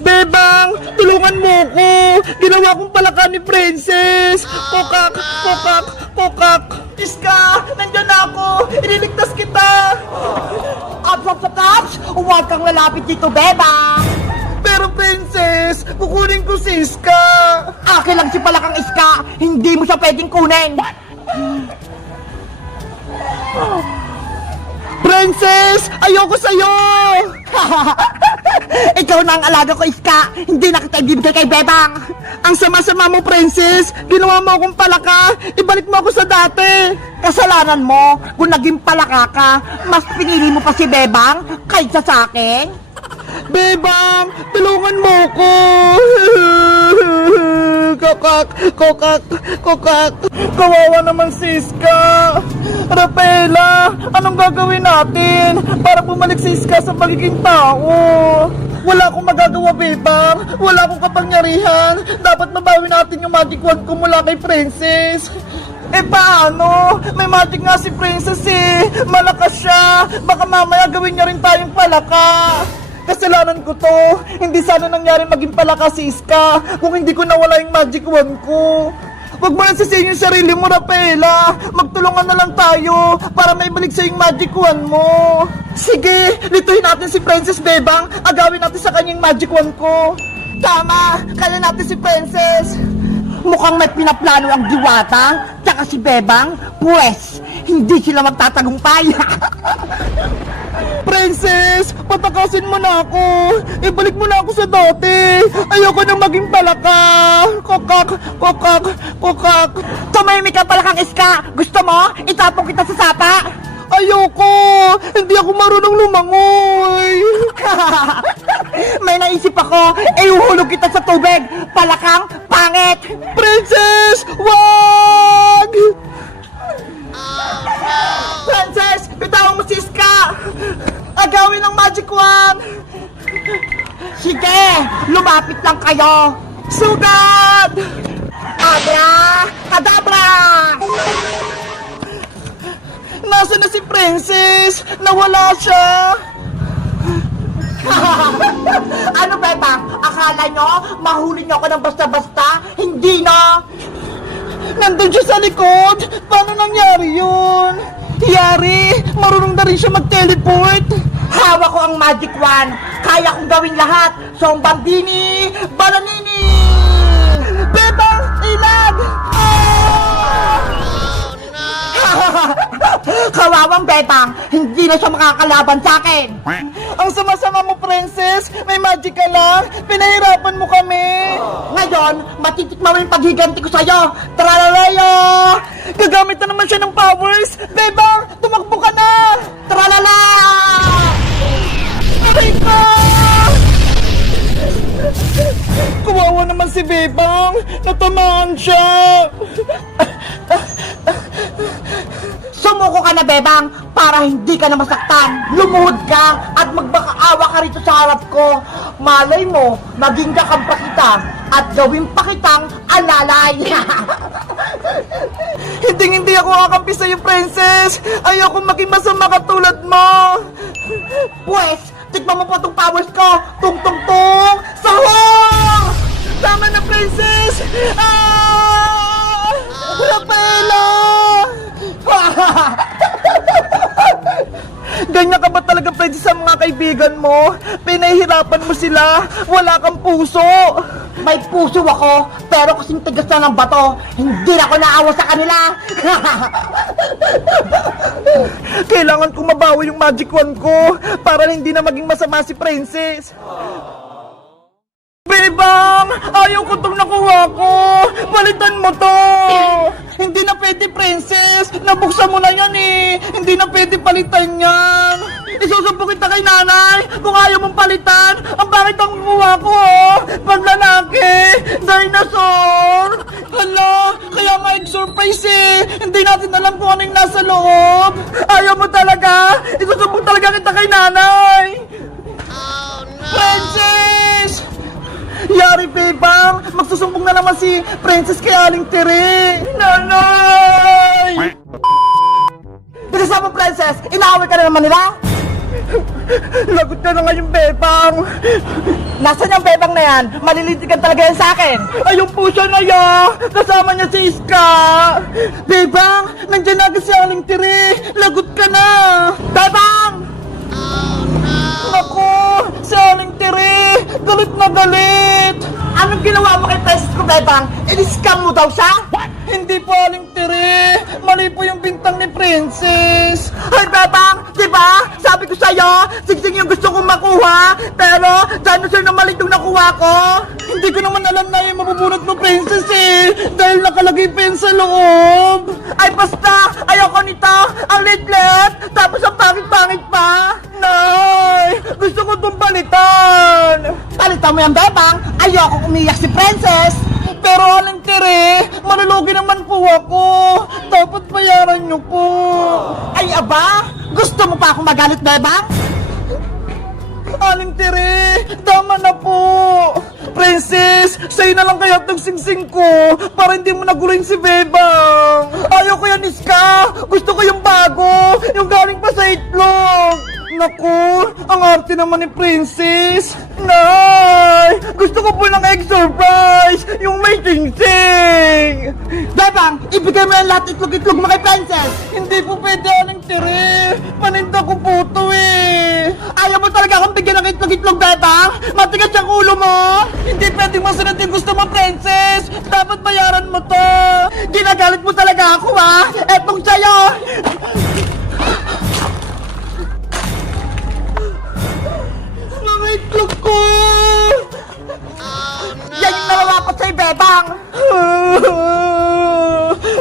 Bebang, tulungan mo ko. Ginawa kong palaka ni Princess. Kokak, kokak, kokak. Iska, nandyan na ako. Ililigtas kita. Ops! Huwag kang lalapit dito, Bebang! Pero Princess, kukunin ko si Iska. Akin lang si Palakang Iska! Hindi mo siya pwedeng kunin! Princess, ayoko sa'yo. Ikaw na ang alaga ko, Iska! Hindi na kita ibibigay kay Bebang! Ang sama-sama mo, Princess. Ginawa mo akong palaka. Ibalik mo ako sa dati. Kasalanan mo kung naging palaka ka, mas pinili mo pa si Bebang kaysa sa akin? Bebang, tulungan mo ko. Kokak, kokak, kokak. Kawawa naman si Iska. Rafaela, anong gagawin natin para bumalik si Iska sa pagiging tao? Wala akong magagawa, Bebang. Wala akong kapangyarihan. Dapat mabawi natin yung magic wand ko mula kay Princess. Eh paano? May magic nga si Princess eh. Malakas siya. Baka mamaya gawin niya rin tayong palaka. Kasalanan ko to. Hindi sana nangyari maging palaka si Iska kung hindi ko nawala yung magic wand ko. Huwag mo nang sisihin yung sarili mo, Rafaela. Magtulungan na lang tayo para maibalik sa yung magic wand mo. Sige, lituhin natin si Princess, Bebang. Agawin natin sa kanyang magic wand ko. Tama, kaya natin si Princess. Mukhang may pinaplano ang Diwata, tsaka si Bebang, pues, hindi sila magtatagumpay. Princess, patakasin mo na ako. Ibalik mo na ako sa dati. Ayoko nang maging palaka. Kokak, kokak, kokak. Tumahimik ka, Palakang Iska! Gusto mo? Itapong kita sa sapa! Ayoko. Hindi ako marunong lumangoy. May naisip ako, ihuhulog kita sa tubig! Palakang pangit! Princess, wag! Princess, bitawan mo si Iska. Agawin ang magic wand. Sige, lumapit lang kayo! Sugad! Abra! Kadabra! Nasaan na si Princess? Nawala siya. Ano, Bebang? Akala nyo, mahuli nyo ako ng basta-basta? Hindi na! Nandun siya sa likod. Paano nangyari yun? Yari, marunong na rin siya mag-teleport. Hawak ko ang magic wand! Kaya kong gawin lahat! Sombambini! Bananini! Bebang, ilag! Kawawang Bebang! Hindi na siya makakalaban sa akin! Ang sama-sama mo, Princess. May magic ka lang. Pinahirapan mo kami. Ngayon, matitikman mo yung paghiganti ko sa'yo! Tralalayo! Gagamit na naman siya ng powers. Bebang, tumakbo ka na. Tralala! Aray ka! Kawawa naman si Bebang. Natamaan siya. Sumuko ka na, Bebang, para hindi ka na masaktan. Lumuhod ka at magbakaawa ka rito sa harap ko. Malay mo, maging kakampa kita at gawin pa kitang alalay. Hindi ako kakampi sa'yo, Princess. Ayoko maging masama katulad mo. Pues, tikman mo po itong powers ko. Tung-tung-tung! Sahur! Tama na, Princess. Rafaela! Ganyan ka ba talaga, Princess, sa mga kaibigan mo? Pinahihirapan mo sila. Wala kang puso. May puso ako, pero kasing tigas na ng bato, hindi na ako naawa sa kanila. Kailangan kong mabawi yung magic wand ko para hindi na maging masama si Princess. Bebang! Ayaw ko itong nakuha ko! Palitan mo to! Hindi na pwede, Princess! Nabuksan mo na yan eh! Hindi na pwede palitan yan! Isusumpo kita kay nanay kung ayaw mong palitan! Ang bakit ang kuha ko oh! Paglalaki! Dinosaur! Hala! Kaya nga surprise eh! Hindi natin alam kung ano yung nasa loob! Ayaw mo talaga! Isusumpo talaga kita kay nanay! Oh no! Princess! Yari, Bebang! Magsusumbong na naman si Princess kay Aling Tere! Nanay! Bilis mo, Princess! Inaaway ka na naman nila? Lagot ka na ngayon, Bebang. Nasaan yung bebang na yan? Malilitigan talaga yan sa akin. Ayun po siya na ya. Kasama niya si Iska. Bebang, nandiyan na agad si Aling Tiri. Lagot ka na. Bebang! Naku, si Aling Tiri. Galit na galit. Anong ginawa mo kay Princess ko, Bebang? In-scam mo daw siya? Hindi po, Aling Tiri. Mali po yung bintang ni Princess. Ay, Bebang, di ba? Sabi ko sa'yo, sigsing yung gusto kong makuha. Pero, dinosaur na mali yung nakuha ko. Hindi ko naman alam na yung mabubunot mo, Princess eh. Dahil nakalagay pa yun sa loob. Ay, basta, ayoko nito. Ang lit-lit, tapos ang pangit-pangit pa. Nay, gusto ko itong balitan. Palitan mo yan, Bebang. Ayoko umiyak si Princess. Pero Aling Tiri, malulugi naman po ako. Dapat bayaran niyo po. Ay, aba, gusto mo pa akong magalit, Bebang? Aling Tiri, tama na po. Princess, sa'yo na lang kaya itong singsing ko para hindi mo naguluhin si Bebang. Ayaw ko yan, Iska. Gusto ko yung bago, yung galing pa sa itlog. Naku, ang arte naman ni Princess. Nay, gusto ko po ng egg surprise, yung may singsing. Bebang, ibigay mo yan lahat itlog-itlog mo kay Princess. Hindi po pwede, Aling Tiri. Paninda ko po ito eh. Ayaw mo talaga akong bigyan ng itlog-itlog, Bebang? Matigas ang ulo mo. Hindi pwedeng masunod yung gusto mo, Princess. Dapat bayaran mo to. Ginagalit mo talaga ako, ha? Etong sa'yo. Mga itlog ko. Yan yung nalawa ko sa'yo, Bebang.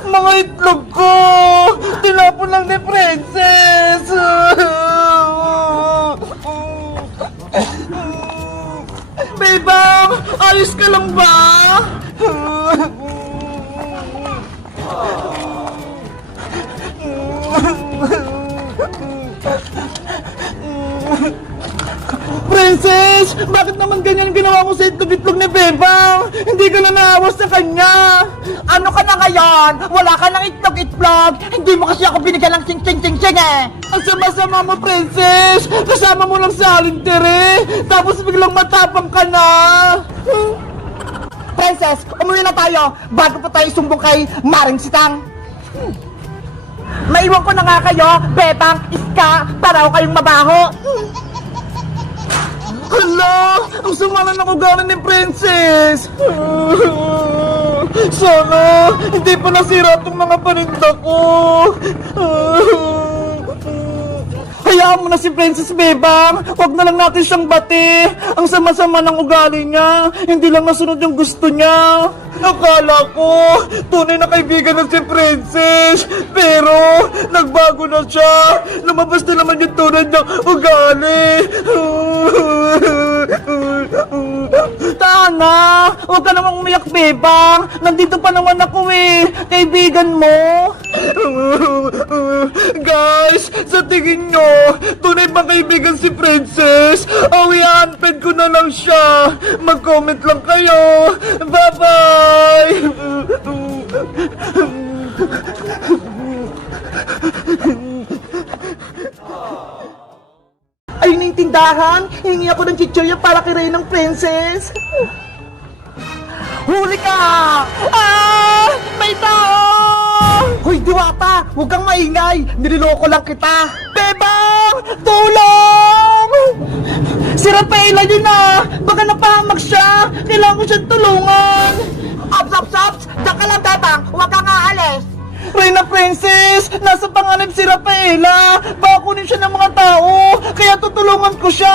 Mga itlog ko. Tinapon lang ni Princess. Bebang, ayos ka lang ba? Princess, bakit naman ganyan ginawa mo sa itlog-itlog ni Bebang? Hindi ka na naawas sa kanya. Ano ka na ngayon? Wala ka ng itlog-itlog. Hindi mo kasi ako binigyan ng sing-sing-sing-sing, eh. Ang sama-sama mo, Princess. Kasama mo lang si Aling Tiri. Tapos biglang matapang ka na. Princess, umuwi na tayo bago pa tayo sumbong kay Maring Sitang. Maiwan ko na nga kayo, Bebang, Iska, para ako kayong mabaho. Hala, ang sama na nakugalan ni Princess. Sana, hindi pa nasira itong mga paninda ko. Hayaan mo na si Princess, Bebang. Huwag na lang natin siyang bati. Ang sama-sama ng ugali niya. Hindi lang nasunod yung gusto niya. Akala ko, tunay na kaibigan na si Princess. Pero, nagbago na siya. Lumabas na naman yung tunay niyang ugali. Tana, huwag ka namang umiyak, Bebang. Nandito pa naman ako eh. Kaibigan mo. Guys, sa tingin nyo, tunay bang kaibigan si Princess? O i-unfriend ko na lang siya. Mag-comment lang kayo. Bye-bye! Ayun na yung tindahan. Hingi ako ng chichirya para kay Reynang Princess. Huli ka! Ah! May tao! Hoy, Diwata! Huwag kang maingay! Niloloko lang kita! Bebang! Tulong! Si Rafaela yun na! Baka napahamak siya! Kailangan ko siyang tulungan! Ops, ops, ops! Diyan ka lang, Bebang! Huwag kang aalis! Reyna Princess! Nasa panganib si Rafaela! Baka kunin siya ng mga tao! Kaya tutulungan ko siya!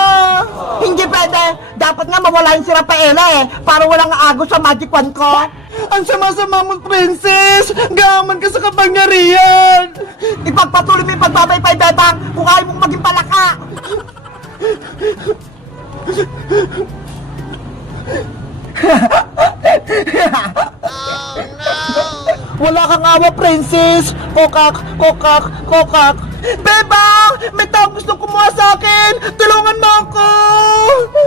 Hindi pwede! Dapat nga mawala yung si Rafaela eh! Para walang agos sa magic wand ko! Ang sama-sama mo, Princess! Gaman ka sa kapangyarihan! Ipagpatuloy mo yung pagbabaypay, Bebang! Kung ayaw mong maging palaka! Wala kang awa, Princess! Kokak! Kokak! Kokak! Bebang! May taong gustong kumuha sa akin! Tulungan mo ako!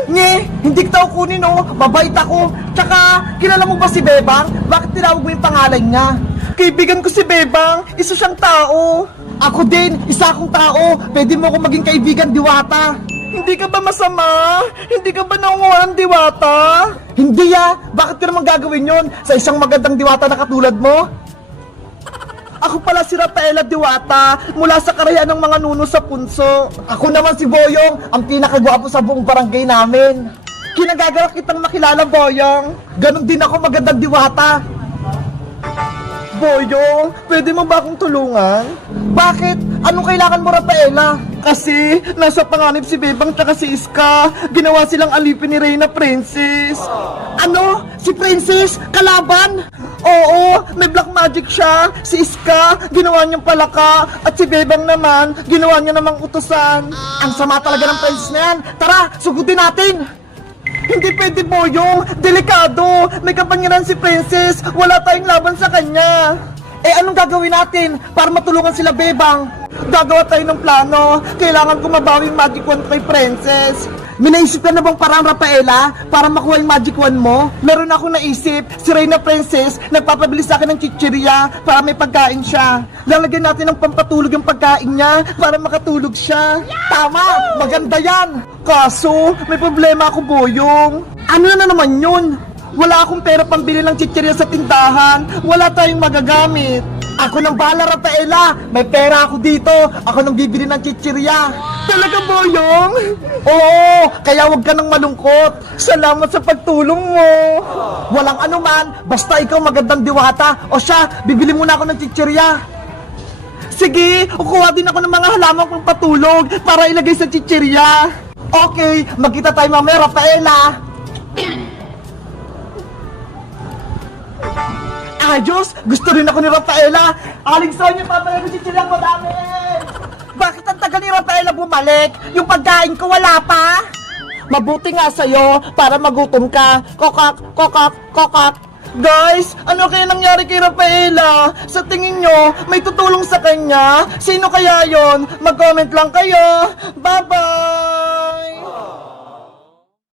Nge, hindi kita kunin oh. Mabait ako. Tsaka, kilala mo ba si Bebang? Bakit tinawag mo yung pangalan niya? Kaibigan ko si Bebang, isa siyang tao. Ako din, isa akong tao. Pwede mo akong maging kaibigan, Diwata. Hindi ka ba masama? Hindi ka ba nangunguha ng diwata? Hindi bakit ko naman gagawin yun sa isang magandang diwata na katulad mo? Ako pala si Rafaela Diwata mula sa karayan ng mga nuno sa punso. Ako naman si Boyong, ang pinakagwapo sa buong barangay namin. Kinagagawa kitang makilala, Boyong. Ganon din ako magandang diwata. Boyong, pwede mo ba akong tulungan? Bakit? Anong kailangan mo, Rafaela? Kasi nasa panganib si Bebang tsaka si Iska. Ginawa silang alipin ni Reyna Princess. Ano? Si Princess? Kalaban? Oo, may black magic siya. Si Iska, ginawa niyang palaka. At si Bebang naman, ginawa niya namang utusan. Ang sama talaga ng Princess na yan. Tara, sugutin natin. Hindi pwede, Boyong. Delikado. May kapangyarihan si Princess. Wala tayong laban sa kanya. Eh, anong gagawin natin para matulungan sila, Bebang? Gagawa tayo ng plano. Kailangan ko mabawi yung magic wand kay Princess. May naisip ka na bang parang, Rafaela, para makuha yung magic wand mo? Meron akong naisip, si Reyna Princess nagpapabili sa akin ng chichirya para may pagkain siya. Lalagyan natin ng pampatulog yung pagkain niya para makatulog siya. Tama! Maganda yan! Kaso, may problema ako, Boyong. Ano na naman yun? Wala akong pera pambili ng chichirya sa tindahan. Wala tayong magagamit. Ako nang bahala, Rafaela! May pera ako dito! Ako nang bibili ng chichirya! Talaga, Boyong? Oo! Kaya huwag ka nang malungkot! Salamat sa pagtulong mo. Walang anuman, basta ikaw magandang diwata! O siya, bibili muna ako ng chichirya! Sige, kukuha din ako ng mga halamang pang patulog para ilagay sa chichirya. Okay, magkita tayo mamaya, Rafaela! Ayos! Gusto rin ako ni Rafaela! Aling Sonia, papalagay si chichiryang madami! Bakit ang tagal ni Rafaela bumalik? Yung pagkain ko wala pa? Mabuti nga sa'yo para magutom ka. Kokak, kokak, kokak. Guys, ano kaya nangyari kay Rafaela? Sa tingin nyo, may tutulong sa kanya? Sino kaya yon? Mag-comment lang kayo. Bye-bye!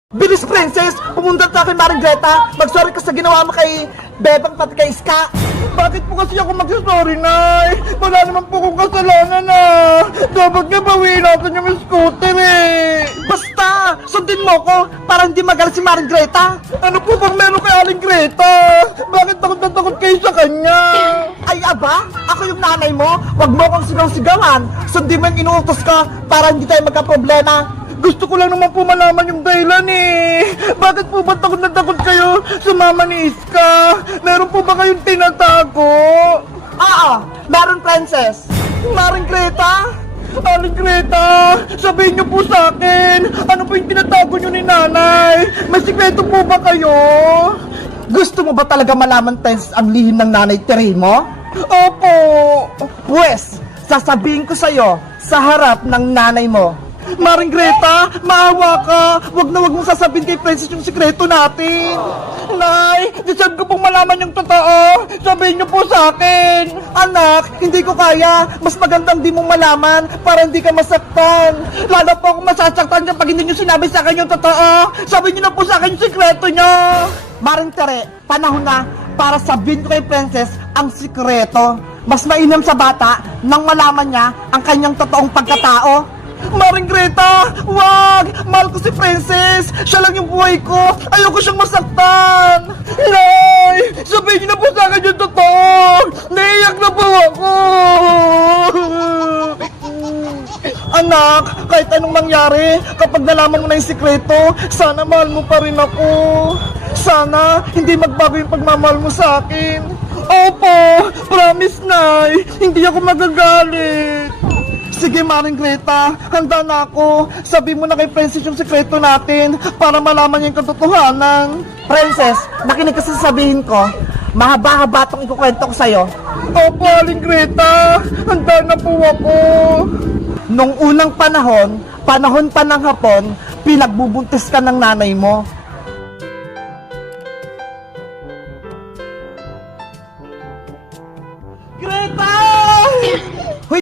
Bilis, Princess! Pumunta sa akin, Maring Greta! Mag-sorry ka sa ginawa mo kay Bebang pati kay Iska! Bakit po kasi ako magsasorry, Nay? Wala naman po kong kasalanan, Dapat nga bawiin natin yung scooter, Basta! Sundin mo ko para hindi magalit si Maring Greta! Ano po bang meron kay Aling Greta? Bakit takot na takot kayo sa kanya? Ay, aba? Ako yung nanay mo? Huwag mo akong sigaw-sigawan! Sundin mo yung inuutos ko para hindi tayo magka-problema! Gusto ko lang naman po malaman yung dahilan, Bakit po ba takot na takot kayo sa mama ni Iska? Meron po ba kayong tinatago? Oo! Meron, Princess! Maring Greta? Aling Greta, sabihin niyo po sa akin, ano po yung tinatago niyo ni nanay? May sikreto po ba kayo? Gusto mo ba talaga malaman, Princess, ang lihim ng nanay Terry mo? Opo. Pwes, sasabihin ko sa'yo sa harap ng nanay mo. Maring Greta, maawa ka. Wag na wag mong sasabihin kay Princess yung sikreto natin. Nay, deserve ko pong malaman yung totoo. Sabihin niyo po sa akin. Anak, hindi ko kaya. Mas magandang di mong malaman para hindi ka masaktan. Lalo po akong masasaktan kapag hindi niyo sinabi sa akin yung totoo. Sabihin niyo na po sa akin yung sikreto niyo. Maring Tere, panahon na para sabihin ko kay Princess ang sikreto. Mas mainam sa bata nang malaman niya ang kanyang totoong pagkatao. Maring Greta, wag! Mahal ko si Princess! Siya lang yung buhay ko! Ayoko siyang masaktan! Nay! Sabihin niyo na po sa akin yung totoo! Naiiyak na po ako! Anak, kahit anong mangyari, kapag nalaman mo na yung sikreto, sana mahal mo pa rin ako. Sana hindi magbago yung pagmamahal mo sa akin. Opo! Promise, Nay! Hindi ako magagalit! Sige, Maring Greta, handa na ako. Sabi mo na kay Princess yung sekreto natin para malaman niya yung katotohanan. Princess, nakinig ka sa sasabihin ko. Mahaba-haba itong ikukwento ko sa'yo. Opo, Aling Greta, handa na po ako. Nung unang panahon pa ng hapon, pinagbubuntis ka ng nanay mo.